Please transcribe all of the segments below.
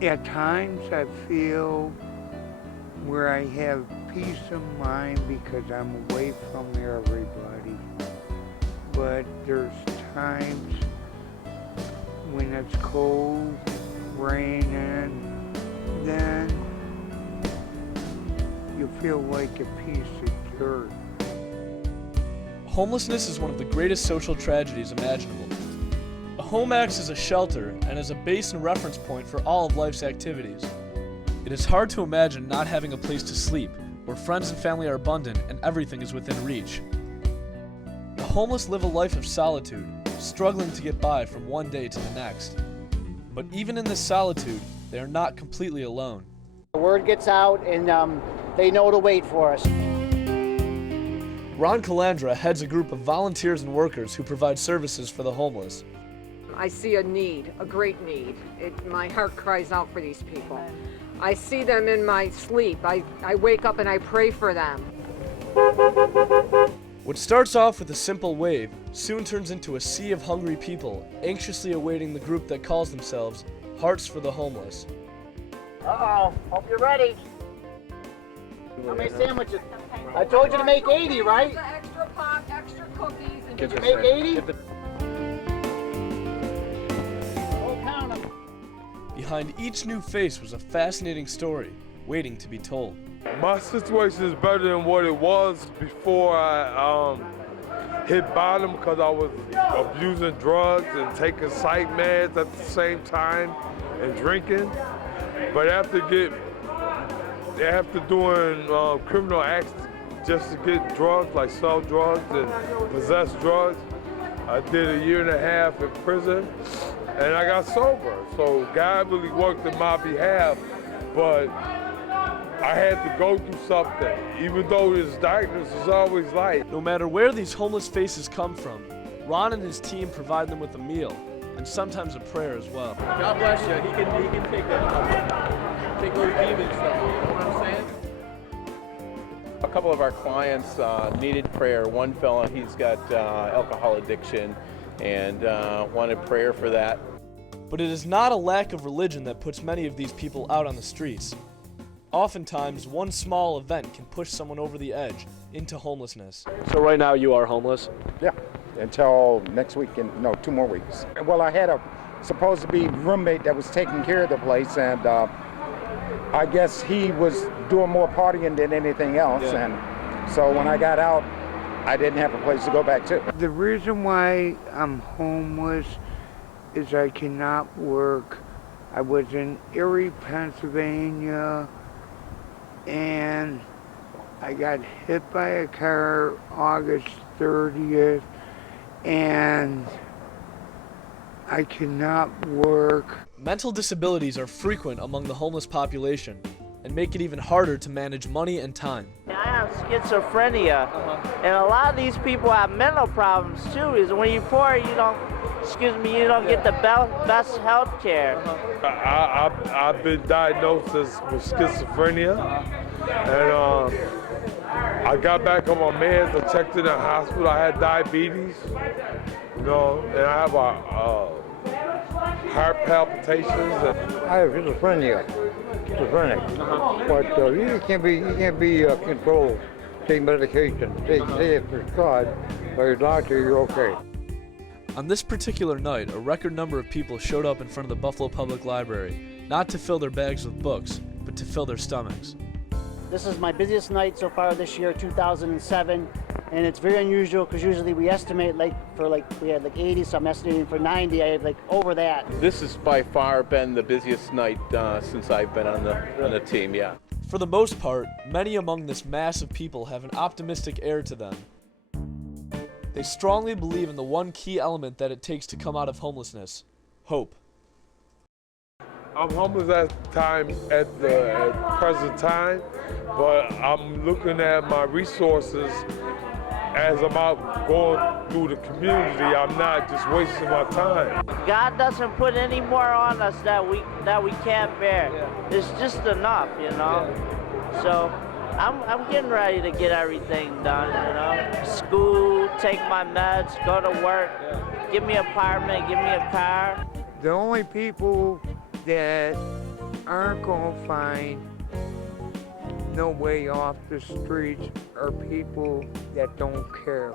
At times I feel where I have peace of mind because I'm away from everybody. But there's times when it's cold, raining, then you feel like a piece of dirt. Homelessness is one of the greatest social tragedies imaginable. A home acts as a shelter and as a base and reference point for all of life's activities. It is hard to imagine not having a place to sleep, where friends and family are abundant and everything is within reach. The homeless live a life of solitude, struggling to get by from one day to the next. But even in this solitude, they are not completely alone. The word gets out and they know to wait for us. Ron Calandra heads a group of volunteers and workers who provide services for the homeless. I see a need, a great need. My heart cries out for these people. I see them in my sleep. I wake up and I pray for them. What starts off with a simple wave soon turns into a sea of hungry people anxiously awaiting the group that calls themselves Hearts for the Homeless. Uh-oh, hope you're ready. How many sandwiches? I told you to make 80, right? Extra pop, extra cookies. And Did you make 80? Don't count them. Behind each new face was a fascinating story waiting to be told. My situation is better than what it was before I hit bottom because I was abusing drugs and taking psych meds at the same time and drinking. But after doing criminal acts just to get drugs, like sell drugs and possess drugs, I did a year and a half in prison and I got sober. So God really worked in my behalf, but I had to go through something, even though this darkness was always light. No matter where these homeless faces come from, Ron and his team provide them with a meal and sometimes a prayer as well. God bless you. He can take those demons from you. You know what I'm saying? A couple of our clients needed prayer. One fella, he's got alcohol addiction and wanted prayer for that. But it is not a lack of religion that puts many of these people out on the streets. Oftentimes, one small event can push someone over the edge into homelessness. So right now you are homeless? Yeah, until next week, no, 2 more weeks. Well, I had a supposed to be roommate that was taking care of the place, and I guess he was doing more partying than anything else, and so when I got out, I didn't have a place to go back to. The reason why I'm homeless is I cannot work. I was in Erie, Pennsylvania, and I got hit by a car August 30th, and I cannot work. Mental disabilities are frequent among the homeless population and make it even harder to manage money and time. I have schizophrenia, and a lot of these people have mental problems too. Is when you're poor, you don't get the best health care. I've been diagnosed with schizophrenia, and I got back on my meds. I checked in the hospital. I had diabetes, and I have heart palpitations. I have schizophrenia, but you can't be controlled. Take medication. Say if prescribed by your doctor, you're okay. On this particular night, a record number of people showed up in front of the Buffalo Public Library, not to fill their bags with books, but to fill their stomachs. This is my busiest night so far this year, 2007, and it's very unusual because usually we estimate we had 80, so I'm estimating for 90. I have over that. This has by far been the busiest night since I've been on the team, yeah. For the most part, many among this mass of people have an optimistic air to them. They strongly believe in the one key element that it takes to come out of homelessness: hope. I'm homeless at the present time, but I'm looking at my resources as I'm out going through the community. I'm not just wasting my time. God doesn't put any more on us that we can't bear. It's just enough, So I'm getting ready to get everything done, School, take my meds, go to work, give me an apartment, give me a car. The only people that aren't going to find no way off the streets are people that don't care.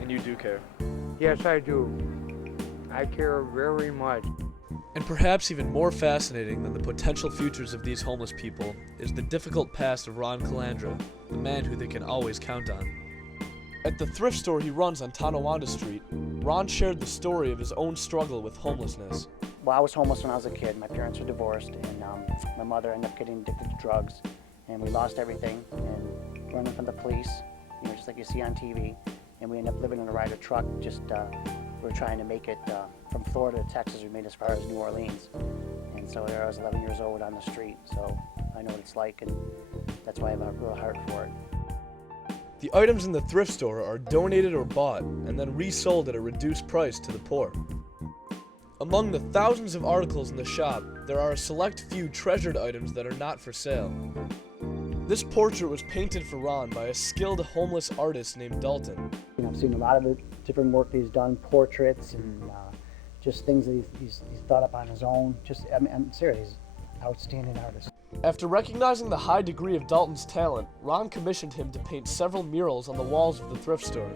And you do care. Yes, I do. I care very much. And perhaps even more fascinating than the potential futures of these homeless people is the difficult past of Ron Calandra, the man who they can always count on. At the thrift store he runs on Tonawanda Street, Ron shared the story of his own struggle with homelessness. Well, I was homeless when I was a kid. My parents were divorced, and my mother ended up getting addicted to drugs, and we lost everything and running from the police, just like you see on TV. And we ended up living in a Ryder truck. We were trying to make it from Florida to Texas. We made it as far as New Orleans, and so there I was 11 years old on the street. So I know what it's like, and that's why I have a real heart for it. The items in the thrift store are donated or bought and then resold at a reduced price to the poor. Among the thousands of articles in the shop, there are a select few treasured items that are not for sale. This portrait was painted for Ron by a skilled homeless artist named Dalton. I've seen a lot of the different work that he's done, portraits and just things that he's thought up on his own. I'm serious, he's an outstanding artist. After recognizing the high degree of Dalton's talent, Ron commissioned him to paint several murals on the walls of the thrift store.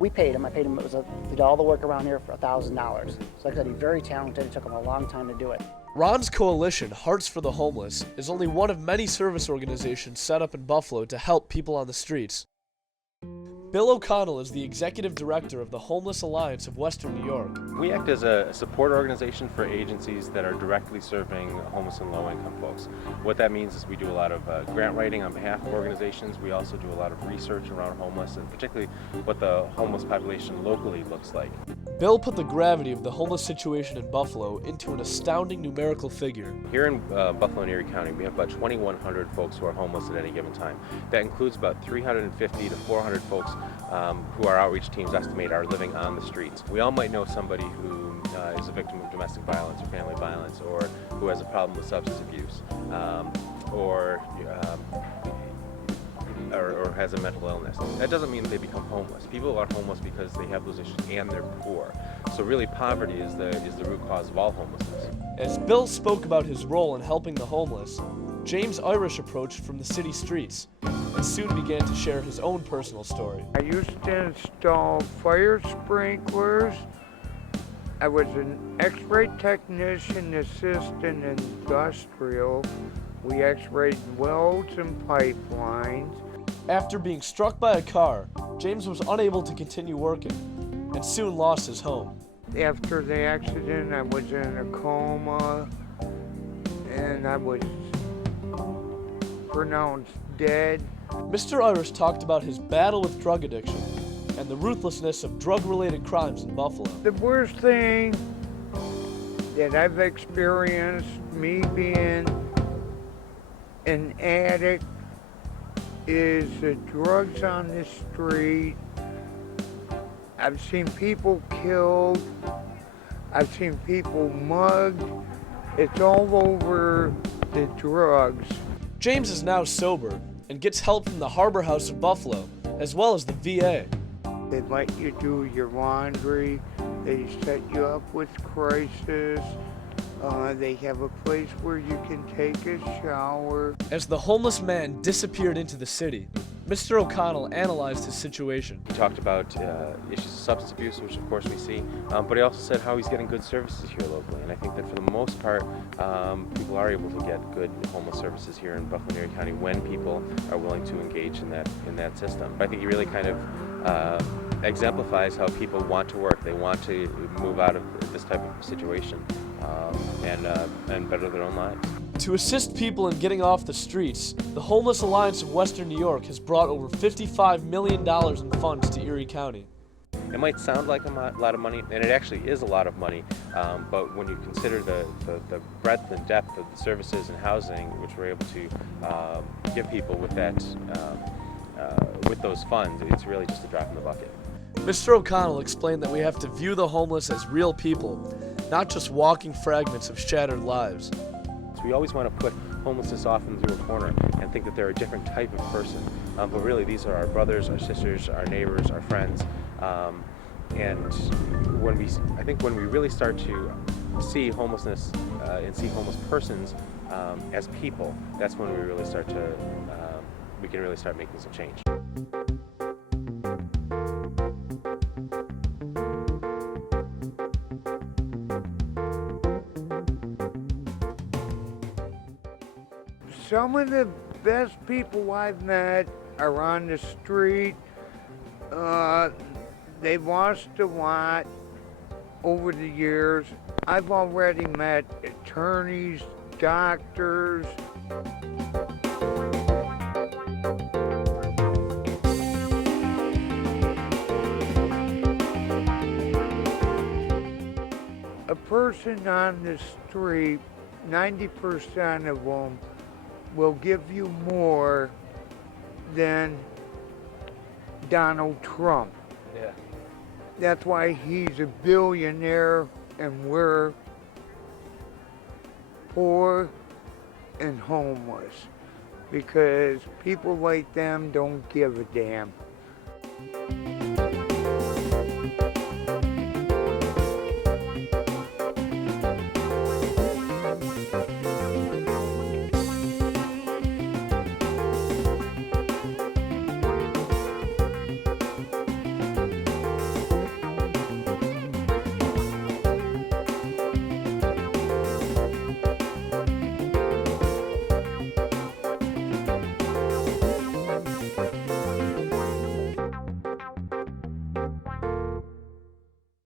We paid him. I paid him. He did all the work around here for $1,000. So like I said, he's very talented. It took him a long time to do it. Ron's coalition, Hearts for the Homeless, is only one of many service organizations set up in Buffalo to help people on the streets. Bill O'Connell is the executive director of the Homeless Alliance of Western New York. We act as a support organization for agencies that are directly serving homeless and low-income folks. What that means is we do a lot of grant writing on behalf of organizations. We also do a lot of research around homeless, and particularly what the homeless population locally looks like. Bill put the gravity of the homeless situation in Buffalo into an astounding numerical figure. Here in Buffalo and Erie County, we have about 2,100 folks who are homeless at any given time. That includes about 350 to 400 folks who our outreach teams estimate are living on the streets. We all might know somebody who is a victim of domestic violence or family violence, or who has a problem with substance abuse, or has a mental illness. That doesn't mean they become homeless. People are homeless because they have those issues and they're poor. So really poverty is the root cause of all homelessness. As Bill spoke about his role in helping the homeless, James Irish approached from the city streets and soon began to share his own personal story. I used to install fire sprinklers. I was an X-ray technician assistant industrial. We X-rayed welds and pipelines. After being struck by a car, James was unable to continue working and soon lost his home. After the accident, I was in a coma and I was pronounced dead. Mr. Irish talked about his battle with drug addiction and the ruthlessness of drug-related crimes in Buffalo. The worst thing that I've experienced, me being an addict, is the drugs on the street. I've seen people killed. I've seen people mugged. It's all over the drugs. James is now sober and gets help from the Harbor House of Buffalo, as well as the VA. They let you do your laundry. They set you up with crisis. They have a place where you can take a shower. As the homeless man disappeared into the city, Mr. O'Connell analyzed his situation. He talked about issues of substance abuse, which of course we see, but he also said how he's getting good services here locally. And I think that for the most part, people are able to get good homeless services here in Buffalo and Erie County when people are willing to engage in that system. I think he really kind of exemplifies how people want to work. They want to move out of this type of situation and better their own lives. To assist people in getting off the streets, the Homeless Alliance of Western New York has brought over $55 million in funds to Erie County. It might sound like a lot of money, and it actually is a lot of money, but when you consider the breadth and depth of the services and housing which we're able to give people with those funds, it's really just a drop in the bucket. Mr. O'Connell explained that we have to view the homeless as real people, not just walking fragments of shattered lives. So we always want to put homelessness off into a corner and think that they're a different type of person, but really these are our brothers, our sisters, our neighbors, our friends, and when we really start to see homelessness and see homeless persons as people, that's when we really start to, we can really start making some change. Some of the best people I've met are on the street. They've lost a lot over the years. I've already met attorneys, doctors. A person on the street, 90% of them will give you more than Donald Trump. Yeah. That's why he's a billionaire and we're poor and homeless, because people like them don't give a damn.